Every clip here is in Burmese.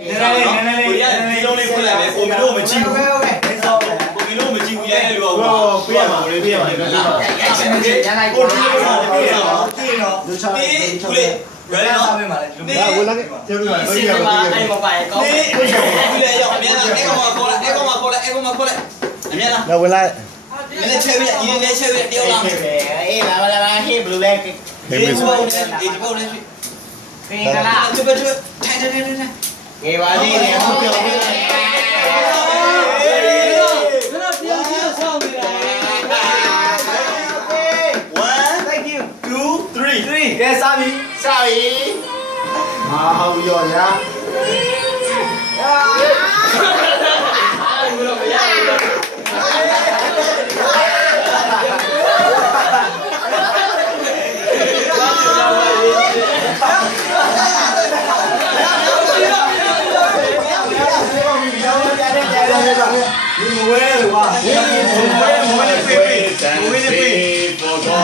ဒီလုံးလေးဖွင့်လိုက်မယ်ပုံမလို့မကြည့်ဘူးပုံမလို့မကြည့်ဘူးရဲလို့ဟောပေးရမှာပေးရမှာကိုတီးလို့ပေးရမှာတင်းတော့ဒီဦးလေးဘယ်တော့ပေးမှာလဲဒီဝင်လာကျေးဇူးပါဘယ်လိုလဲအဲ့မပါကောင်းဒီလေရောက်အမြန်လားအဲ့ကောင်မခေါ်လိုက်အဲ့ကောင်မခေါ်လိုက်အဲ့ကောင်မခေါ်လိုက်အမြန်လားဝင်လာနည်းချဲပြရင်းနေချဲပြတယောက်လားအေးလာဟေးဘယ်လိုလဲဒီပုံနဲ့ဒီပုံနဲ့ခေကလာသူပဲထိုင်ကေပါလေးနဲ့အခုပြောပြတယ်ကဲစားပြီဟာဟောရောညာဘယ်လိုမရဘူးမဝဲလို့ပါမဝဲပေးပေါ်တော့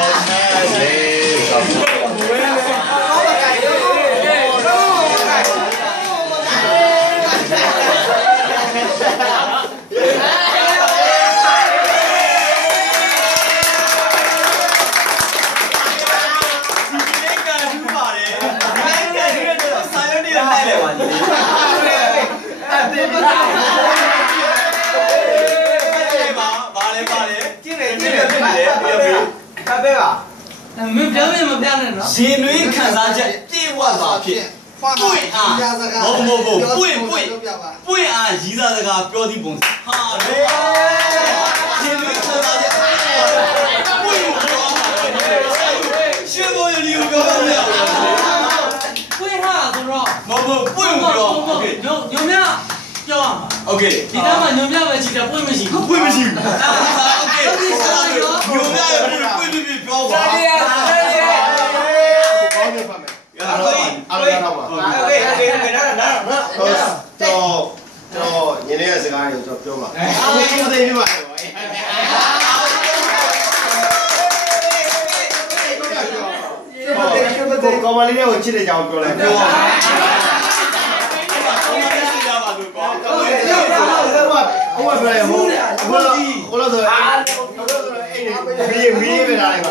မင်းပြောမပြနဲ့နော်ရှင်နွေးခံစားချက်ပြေဝစွာဖြစ်ပွင့်အားမဟုတ်ပွင့်အားရီးစားစကားပြောသည့်ပုံစံဟာရှင်နွေးခံစားချက်ပွင့်ရှင်ဘိုးရီကိုပြောရအောင်ပွင့်ဟာဆိုတော့မဟုတ်ပွင့်ပြောโอเคညုံမြပြောရမှာโอเคဒီကမှာညုံမြပဲချီတာပွင့်မရှိဘူးโอเคညုံမြရဲ့ပွင့်ပြီးပြောပါတော့ညနေစကားကိုပြောမှာအားလုံးသိပြီပါကောမလေးကိုချစ်တဲ့ကြောင်ပြောလိုက်ပြောပါဟိုဘယ်ဟိုလို့ဆိုအဲ့မီးပဲလာလိုက်ပါ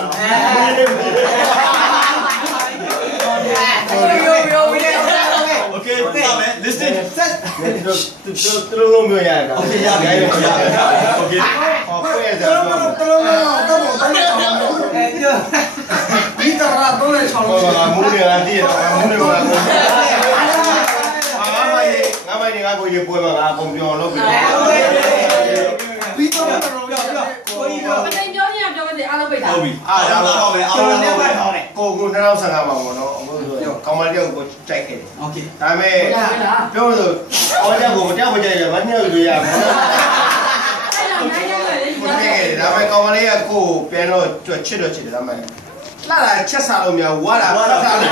โอเคပါမယ် listen set တူလုံးမျိုးရတယ်โอเคရတယ်โอเคဟောပြည့်တယ်ဒီတော့တော့လည်းချောင်းလို့မူးနေတာတည်းမူးနေတာငါမိုင်းငါကိုရေပွဲမှာငါပုံပြောလုပ်ပြီးပြီးတော့တော့ပြောကိုကြီးတော့မတင်ပြောရင်ပြောမသိအားလုံးပိတ်တာဟုတ်ပြီအားဒါတော့မယ်အားလုံးတော့ကို2015ပါဘောနော်ကောင်မလေးကိုကြိုက်ခဲ့တယ်โอเคဒါပေမဲ့ပြောလို့အော်ကြကိုကြောက်မကြိုက်ရဘာညှောက်လို့ရမှာဒါပေမဲ့ကောင်မလေးကကိုပြန်တော့ချစ်တယ်ဒါပေမဲ့လာချက်စားလို့များဝါတာစားလို့